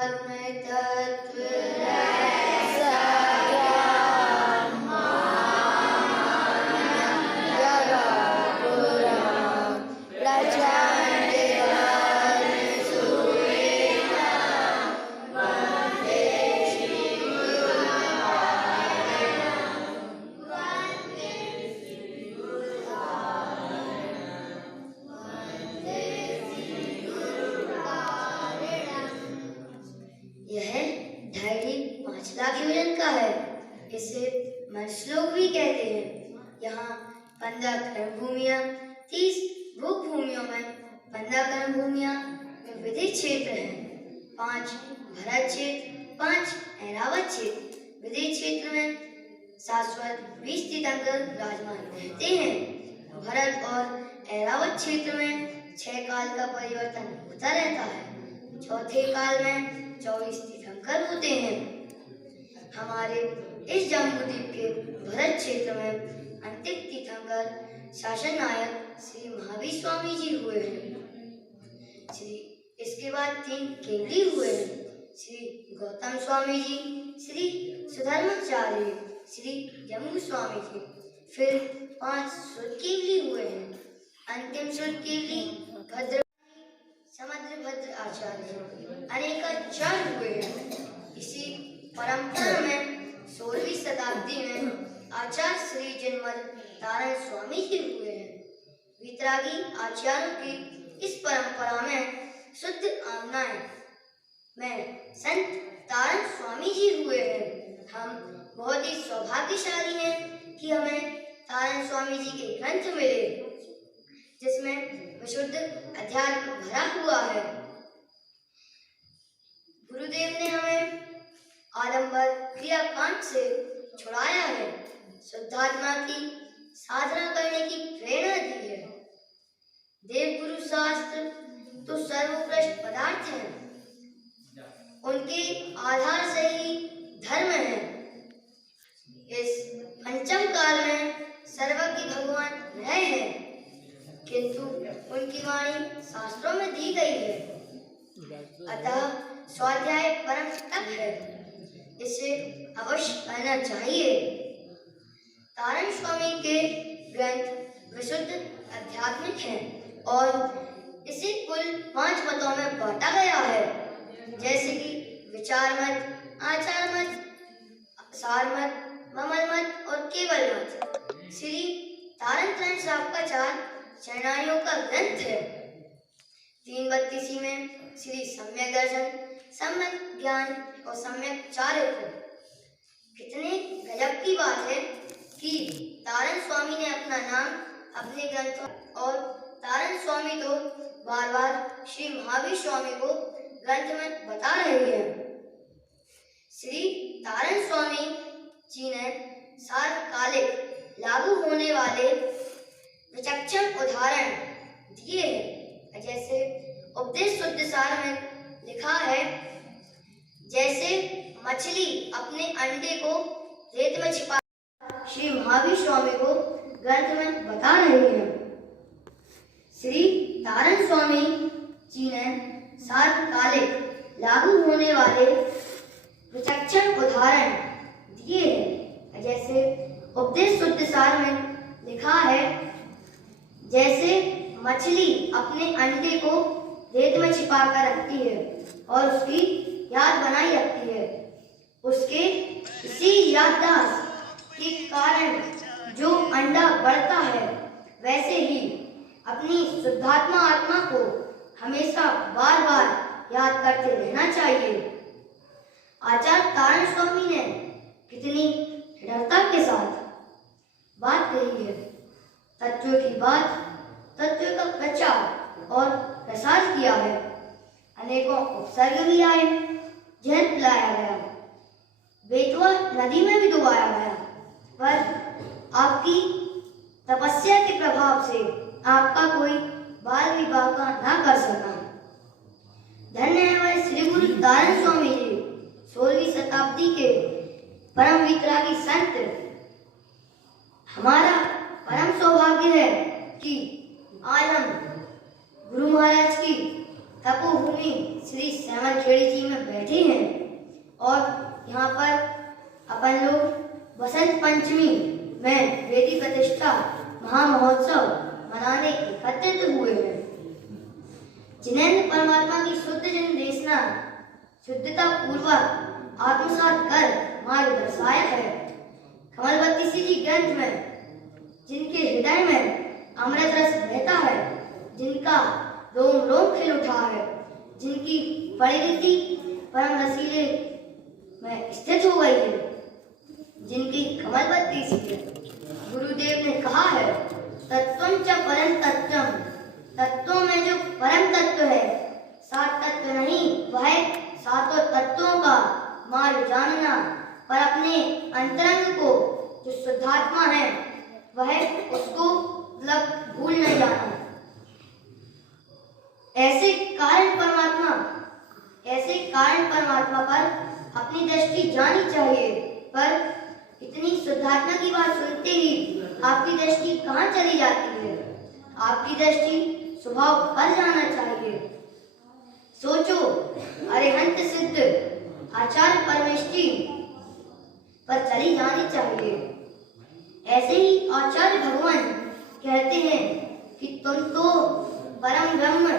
में तत्व यह ढाई 5 लाख योजन का है। इसे मनश्लोक भी कहते हैं। यहाँ 15 कर्म भूमियाँ, 30 भूख भूमियों में 15 कर्म भूमियाँ में विधिक क्षेत्र हैं, 5 भरत क्षेत्र, 5 ऐरावत क्षेत्र। विधिक क्षेत्र में शाश्वत 20 तीर्थंकर विराजमान रहते हैं। भरत और ऐरावत क्षेत्र में 6 काल का परिवर्तन होता रहता है। चौथे काल में 24 तीर्थंकर होते हैं। हमारे इस जम्बूद्वीप के भरत क्षेत्र में अंतिम तीर्थंकर शासन नायक श्री महावीर स्वामी जी हुए हैं। इसके बाद 3 केवली हुए हैं, श्री गौतम स्वामी जी, श्री सुधर्माचार्य, श्री जम्बू स्वामी जी। फिर 5 शुद्ध केवली हुए हैं। अंतिम शुद्ध केवली भद्र समुद्रभद्र आचार्य अनेकाचार्य हुए हैं। इसी परंपरा में 16वीं शताब्दी में आचार्य श्री जिनमल तारण स्वामी जी हुए हैं। वितरागी आचार्यों की इस परंपरा में शुद्ध आमनाएं में संत तारण स्वामी जी हुए हैं। हम बहुत ही सौभाग्यशाली हैं कि हमें तारण स्वामी जी के ग्रंथ मिले, जिसमें विशुद्ध अध्यात्म भरा हुआ है। गुरुदेव ने हमें आडंबर क्रियाकांड से छुड़ाया है, शुद्धात्मा की साधना करने की प्रेरणा दी है। देव गुरु शास्त्र तो सर्वोत्कृष्ट पदार्थ हैं, उनके आधार से ही धर्म है। इस पंचम काल में सर्वज्ञ भगवान रहे हैं, किंतु उनकी वाणी शास्त्रों में दी गई है। अतः स्वाध्याय परम तप है, इसे अवश्य करना चाहिए। तारण स्वामी के ग्रंथ विशुद्ध आध्यात्मिक हैं और इसे कुल 5 मतों में बांटा गया है, जैसे कि विचार मत, आचार मत, सार मत, ममल मत और केवल मत। श्री तारण त्रय शाक्ताचार्य शरणाइयों का ग्रंथ है। 332 में श्री सम्यक दर्शन, सम्यक ज्ञान और सम्यक चारित्र। कितने गजब की बात है कि तारण स्वामी ने अपना नाम अपने ग्रंथों, और तारण स्वामी तो बार बार श्री महावीर स्वामी को ग्रंथ में बता रहे हैं। श्री तारण स्वामी जी ने सार्वकालिक लागू होने वाले विचक्षण उदाहरण दिए हैं। जैसे उपदेश शुद्ध सार में लिखा है, जैसे मछली अपने अंडे को रेत में छिपा, श्री महावीर स्वामी को ग्रंथ में बता रहे हैं। श्री तारण स्वामी जी ने सार्वकालिक लागू होने वाले विचक्षण उदाहरण दिए हैं। जैसे उपदेश शुद्ध सार में लिखा है, जैसे मछली अपने अंडे को रेत में छिपा कर रखती है और उसकी याद बनाई रखती है, उसके इसी याददाश्त के कारण जो अंडा बढ़ता है, वैसे ही अपनी शुद्धात्मा आत्मा को हमेशा बार बार याद करते रहना चाहिए। आचार्य तारण स्वामी ने कितनी दृढ़ता के साथ बात कही है। तत्व की बात, तत्व का प्रचार और प्रसार किया है। अनेकों उपसर्ग भी आए, जहर पिलाया गया, बेतवा नदी में भी डुबाया गया, पर आपकी तपस्या के प्रभाव से आपका कोई बाल विवाह का ना कर सका। धन्य है वह श्री गुरु तारण स्वामी जी, 16वीं शताब्दी के परम वितरागी संत। हमारा परम सौभाग्य है कि आज हम गुरु महाराज की तपोभूमि श्री श्यामल खेड़ी जी में बैठे यहाँ पर अपन लोग वसंत पंचमी में वेदी प्रतिष्ठा महामहोत्सव मनाने एकत्रित हुए हैं। जिनेंद्र परमात्मा की शुद्ध जन देशना शुद्धता पूर्वक आत्मसात कर मार्ग दर्शाया है। कमलवती जी ग्रंथ में जिनके हृदय में अमृत रस बहता है, जिनका रोम रोम खिल उठा है, जिनकी परिणति परम रसीले में स्थित हो गई है, जिनकी कमलवती सी है। गुरुदेव ने कहा है, तत्वं च परम तत्वम, तत्वों में जो परम तत्व है, सात तत्व नहीं, वह सातों तत्वों का मार्ग जानना, पर अपने अंतरंग को जो शुद्धात्मा है वह उसको मतलब भूल नहीं जाना। ऐसे कारण परमात्मा पर अपनी दृष्टि जानी चाहिए, पर इतनी शुद्धात्मा की बात सुनते ही आपकी दृष्टि कहाँ चली जाती है? आपकी दृष्टि स्वभाव पर जाना चाहिए। सोचो, अरिहंत सिद्ध आचार्य परमेष्टि पर चली जानी चाहिए। ऐसे ही आचार्य भगवान कहते हैं कि तुम तो परम ब्रह्म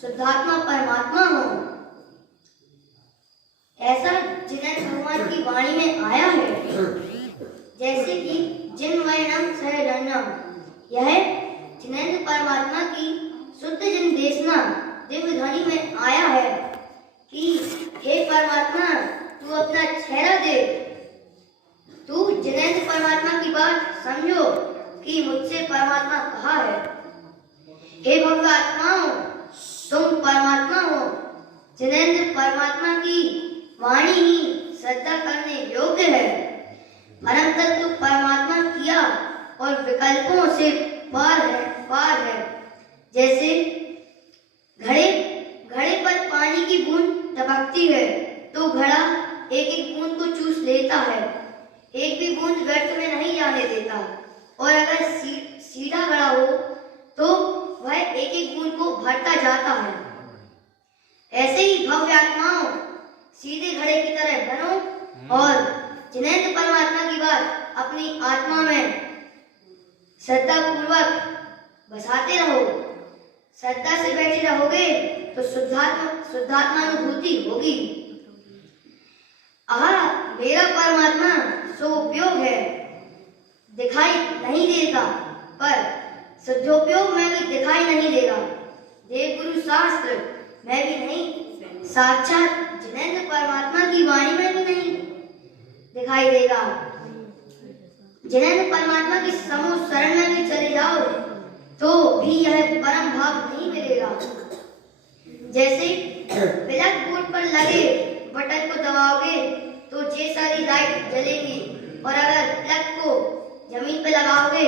शुद्धात्मा परमात्मा हो। ऐसा जिनेंद्र भगवान की वाणी में आया है, जैसे कि जिन्मयनम सहजन्यम, यह जिनेंद्र परमात्मा की शुद्ध जिन देशना दिव्य ध्वनि में आया है कि हे परमात्मा, तू अपना चेहरा दे, तू जिनेंद्र परमात्मा की बात समझो कि मुझसे परमात्मा कहा है। हे भव्य आत्माओं, तुम परमात्मा हो। जिनेंद्र परमात्मा की वाणी ही श्रद्धा करने योग्य है। परम तत्व परमात्मा किया और विकल्पों से पार है। जैसे घड़े पर पानी की बूंद टपकती है तो घड़ा एक एक बूंद को चूस लेता है, एक भी बूंद व्यर्थ में नहीं जाने देता। और अगर सीधा घड़ा हो तो वह एक एक बूंद को भरता जाता है। ऐसे ही भव्य आत्माओं, सीधे घड़े की तरह बनो और जिनेंद्र परमात्मा की बात अपनी आत्मा में श्रद्धा पूर्वक बसाते रहो। श्रद्धा से बैठे रहोगे तो शुद्धात्मानुभूति होगी। मेरा परमात्मा सो उपयोग है, दिखाई नहीं देगा, पर सदुपयोग में भी दिखाई नहीं देगा। देव गुरु शास्त्र में भी नहीं, साक्षात जिनेंद्र परमात्मा की वाणी में भी नहीं दिखाई देगा। जिनेंद्र परमात्मा की समूह शरण में भी चले जाओ तो भी यह परम भाव नहीं मिलेगा। जैसे प्लग बोर्ड पर लगे बटन को दबाओगे तो ये सारी लाइट जलेगी, और अगर प्लग को जमीन पे लगाओगे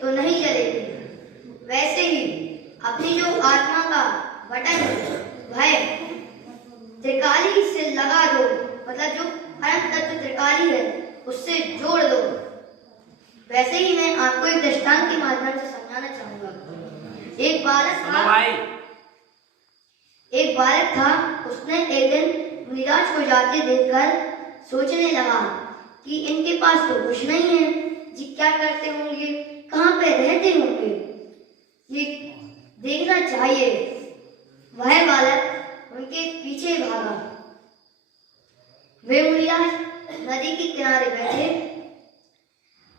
तो नहीं जलेगी। वैसे ही अपनी जो आत्मा का बटन वह त्रिकाली से लगा दो, मतलब जो परम तत्व त्रिकाली है उससे जोड़ दो। वैसे ही मैं आपको एक दृष्टांत के माध्यम से समझाना चाहूंगा। एक बालक था, उसने एक दिन निराश हो जाते देखकर सोचने लगा कि इनके पास तो कुछ नहीं है, जी क्या करते होंगे, कहाँ पे रहते होंगे, ये देखना चाहिए। वह बालक उनके पीछे भागा। वे मुनिराज नदी के किनारे बैठे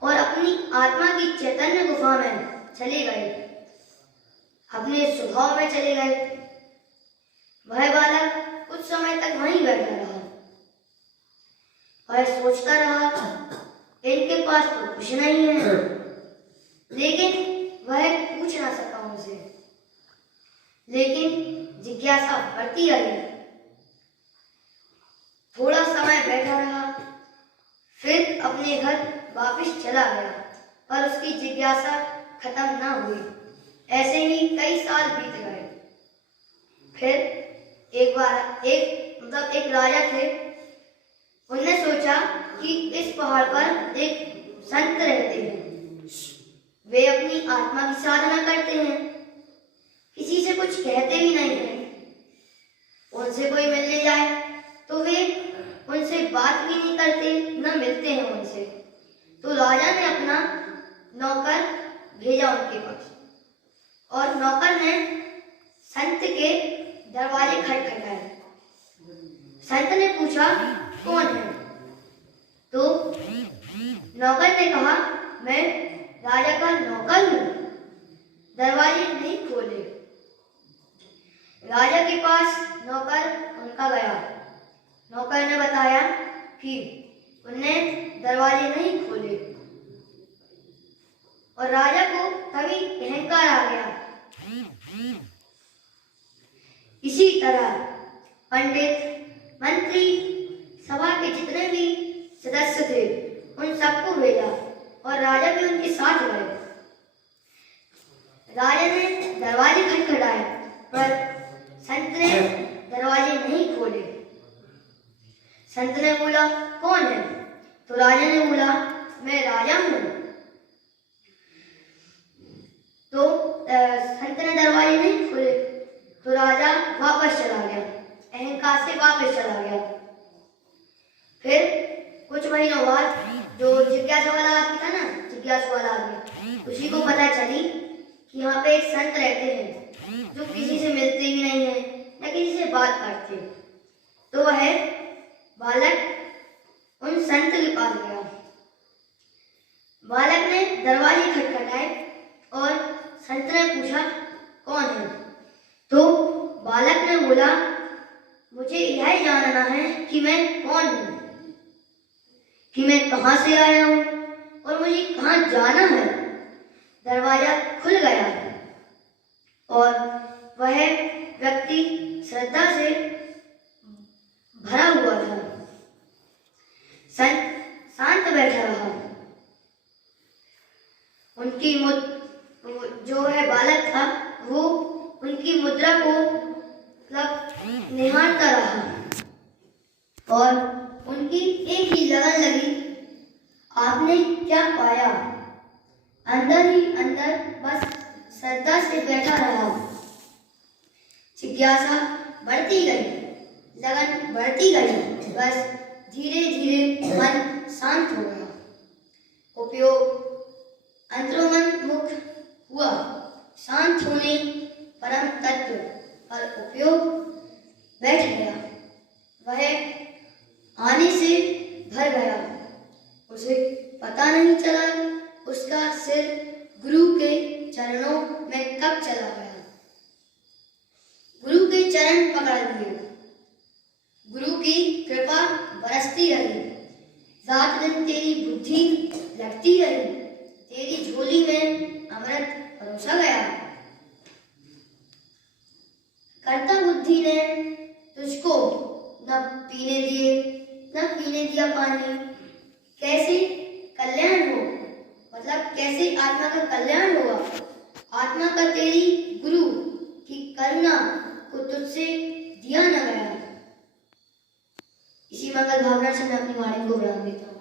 और अपनी आत्मा की चैतन्य गुफा में चले गए, अपने स्वभाव में चले गए। वह बालक कुछ समय तक वहीं बैठा रहा। वह सोचता रहा, इनके पास तो कुछ नहीं है, लेकिन वह पूछ ना सका उनसे। लेकिन जिज्ञासा बढ़ती आई। थोड़ा समय बैठा रहा, फिर अपने घर वापस चला गया, पर उसकी जिज्ञासा खत्म ना हुई। ऐसे ही कई साल बीत गए। फिर एक राजा थे। उन्होंने सोचा कि इस पहाड़ पर एक संत रहते हैं, वे अपनी आत्मा की साधना करते हैं, किसी से कुछ कहते भी नहीं हैं। उनसे कोई मिलने जाए तो वे उनसे बात भी नहीं करते न मिलते हैं उनसे। तो राजा ने अपना नौकर भेजा उनके पास और नौकर ने संत के दरवाजे खटखटाए। संत ने पूछा कौन है? तो नौकर ने कहा मैं राजा का नौकर हूँ, दरवाजे नहीं खोले। राजा के पास नौकर उनका गया। नौकर ने बताया कि उनने दरवाजे नहीं खोले और राजा को तभी अहंकार आ गया। इसी तरह पंडित, मंत्री, सभा के जितने भी सदस्य थे उन सबको भेजा और राजा भी उनके साथ गए। राजा ने दरवाजे खटखटाए पर संत ने दरवाजे नहीं खोले। संत ने बोला कौन है? तो राजा ने बोला मैं राजा हूँ। तो संत ने दरवाजे नहीं खोले तो राजा वापस चला गया, अहंकार से वापस चला गया। फिर कुछ महीनों बाद जो जिज्ञासु वाला आदमी था ना, जिज्ञासु वाला आदमी, उसी को पता चली कि यहाँ पे एक संत रहते हैं जो किसी से मिलते भी नहीं है या किसी से बात करते। तो वह बालक उन संत के पास गया। बालक ने दरवाजे खटखटाए और संत ने पूछा कौन है? तो बालक ने बोला मुझे यह जानना है कि मैं कौन हूँ, कि मैं कहाँ से आया हूँ और मुझे कहाँ जाना है। दरवाजा खुल गया और वह व्यक्ति श्रद्धा से भरा हुआ था। संत शांत बैठा रहा। उनकी जो है बालक था वो उनकी मुद्रा को मतलब निहारता रहा और उनकी एक ही लगन लगी, आपने क्या पाया? अंदर ही अंदर बस श्रद्धा से बैठा रहा। जिज्ञासा बढ़ती गई, लगन बढ़ती गई, बस धीरे धीरे मन शांत हो गया। उपयोग अंतर्मन मुख हुआ। शांत होने परम तत्व पर उपयोग बैठ गया। वह आने से भर गया। उसे पता नहीं चला उसका सिर गुरु के चरणों में कब चला गया। गुरु के चरण पकड़ लिए। गुरु की कृपा बरसती रही। रात दिन तेरी बुद्धि लगती रही। तेरी झोली में अमृत परोसा गया। कर्ता बुद्धि ने तुझको न पीने दिया पानी। कैसे कल्याण हो, मतलब कैसे आत्मा का कल्याण होगा। आत्मा का तेरी गुरु की करुणा को तुझसे दिया न गया। इसी मंगल भावना से मैं अपनी वाणी को विराम देता हूँ।